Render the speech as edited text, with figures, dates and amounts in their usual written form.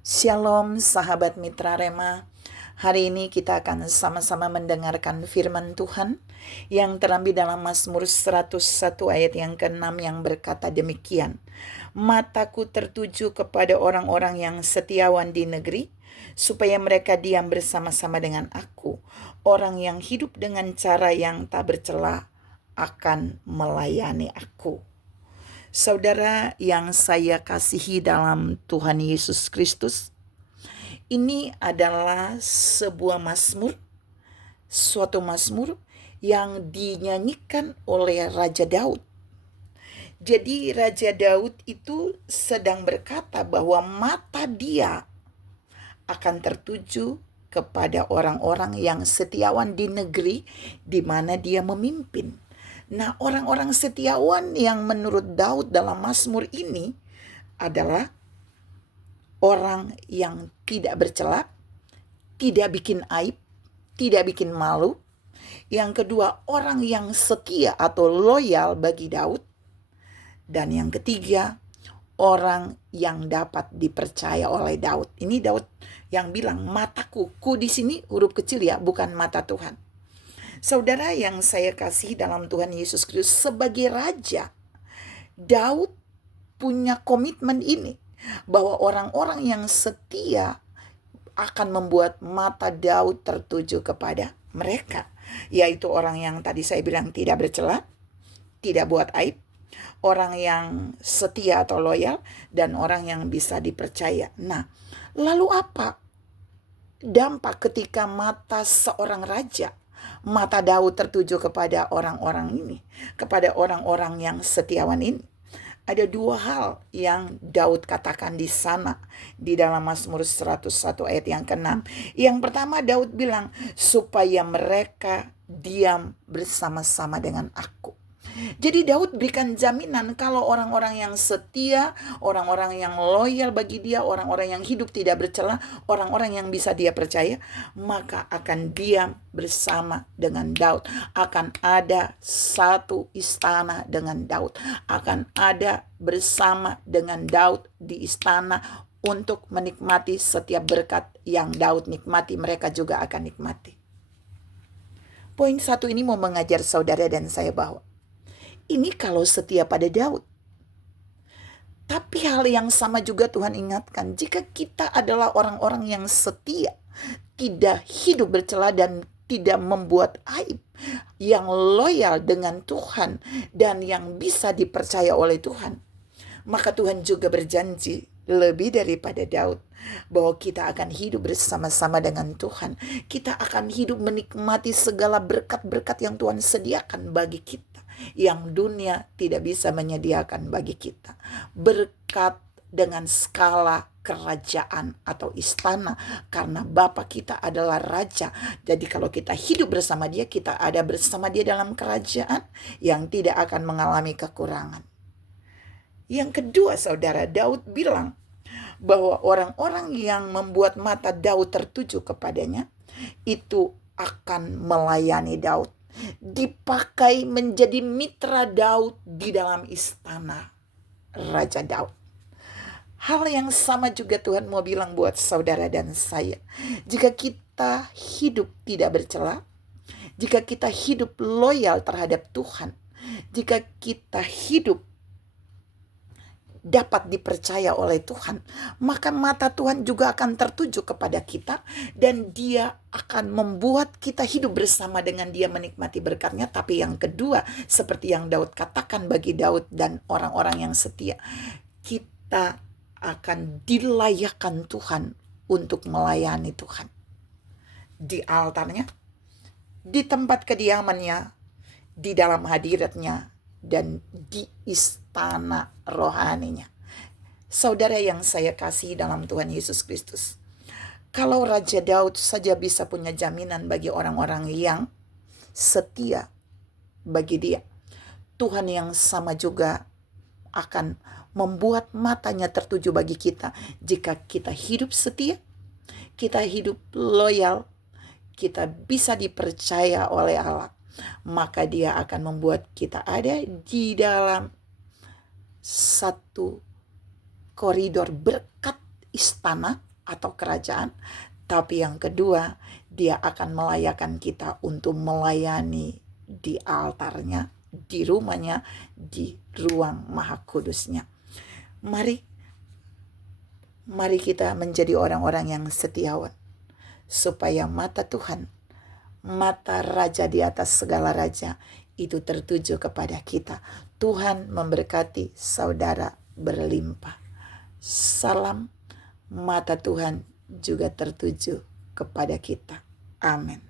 Shalom sahabat Mitra Rema. Hari ini kita akan sama-sama mendengarkan firman Tuhan yang terambil dalam Mazmur 101 ayat yang ke-6 yang berkata demikian. Mataku tertuju kepada orang-orang yang setiawan di negeri, supaya mereka diam bersama-sama dengan aku. Orang yang hidup dengan cara yang tak bercela akan melayani aku. Saudara yang saya kasihi dalam Tuhan Yesus Kristus, ini adalah sebuah mazmur, suatu mazmur yang dinyanyikan oleh Raja Daud. Jadi Raja Daud itu sedang berkata bahwa mata dia akan tertuju kepada orang-orang yang setiawan di negeri di mana dia memimpin. Nah, orang-orang setiawan yang menurut Daud dalam Mazmur ini adalah orang yang tidak bercela, tidak bikin aib, tidak bikin malu. Yang kedua, orang yang setia atau loyal bagi Daud. Dan yang ketiga, orang yang dapat dipercaya oleh Daud. Ini Daud yang bilang, mataku, ku di sini huruf kecil ya, bukan mata Tuhan. Saudara yang saya kasih dalam Tuhan Yesus Kristus, sebagai raja, Daud punya komitmen ini, bahwa orang-orang yang setia akan membuat mata Daud tertuju kepada mereka, yaitu orang yang tadi saya bilang tidak bercela, tidak buat aib, orang yang setia atau loyal, dan orang yang bisa dipercaya. Nah, lalu apa dampak ketika mata seorang raja, mata Daud tertuju kepada orang-orang ini, kepada orang-orang yang setiawan ini? Ada dua hal yang Daud katakan di sana, di dalam Mazmur 101 ayat yang ke-6. Yang pertama, Daud bilang, supaya mereka diam bersama-sama dengan aku. Jadi Daud berikan jaminan kalau orang-orang yang setia, orang-orang yang loyal bagi dia, orang-orang yang hidup tidak bercela, orang-orang yang bisa dia percaya, maka akan diam bersama dengan Daud. Akan ada satu istana dengan Daud. Akan ada bersama dengan Daud di istana untuk menikmati setiap berkat yang Daud nikmati, mereka juga akan nikmati. Poin satu ini mau mengajar saudara dan saya bahwa ini kalau setia pada Daud. Tapi hal yang sama juga Tuhan ingatkan, jika kita adalah orang-orang yang setia, tidak hidup bercela dan tidak membuat aib, yang loyal dengan Tuhan dan yang bisa dipercaya oleh Tuhan, maka Tuhan juga berjanji lebih daripada Daud, bahwa kita akan hidup bersama-sama dengan Tuhan. Kita akan hidup menikmati segala berkat-berkat yang Tuhan sediakan bagi kita, yang dunia tidak bisa menyediakan bagi kita. Berkat dengan skala kerajaan atau istana, karena Bapa kita adalah raja. Jadi kalau kita hidup bersama dia, kita ada bersama dia dalam kerajaan yang tidak akan mengalami kekurangan. Yang kedua, saudara, Daud bilang bahwa orang-orang yang membuat mata Daud tertuju kepadanya itu akan melayani Daud, dipakai menjadi mitra Daud di dalam istana Raja Daud. Hal yang sama juga Tuhan mau bilang buat saudara dan saya. Jika kita hidup tidak bercela, jika kita hidup loyal terhadap Tuhan, jika kita hidup dapat dipercaya oleh Tuhan, maka mata Tuhan juga akan tertuju kepada kita, dan dia akan membuat kita hidup bersama dengan dia menikmati berkatnya. Tapi yang kedua, seperti yang Daud katakan bagi Daud dan orang-orang yang setia, kita akan dilayakkan Tuhan untuk melayani Tuhan di altarnya, di tempat kediamannya, di dalam hadiratnya, dan di istana rohaninya. Saudara yang saya kasih dalam Tuhan Yesus Kristus, kalau Raja Daud saja bisa punya jaminan bagi orang-orang yang setia bagi dia, Tuhan yang sama juga akan membuat matanya tertuju bagi kita. Jika kita hidup setia, kita hidup loyal, kita bisa dipercaya oleh Allah, maka dia akan membuat kita ada di dalam satu koridor berkat istana atau kerajaan, tapi yang kedua, Dia akan melayakkan kita untuk melayani di altarnya, di rumahnya, di ruang maha kudusnya. Mari kita menjadi orang-orang yang setiawan, supaya mata Tuhan, mata Raja di atas segala raja, itu tertuju kepada kita. Tuhan memberkati saudara berlimpah. Salam, mata Tuhan juga tertuju kepada kita. Amin.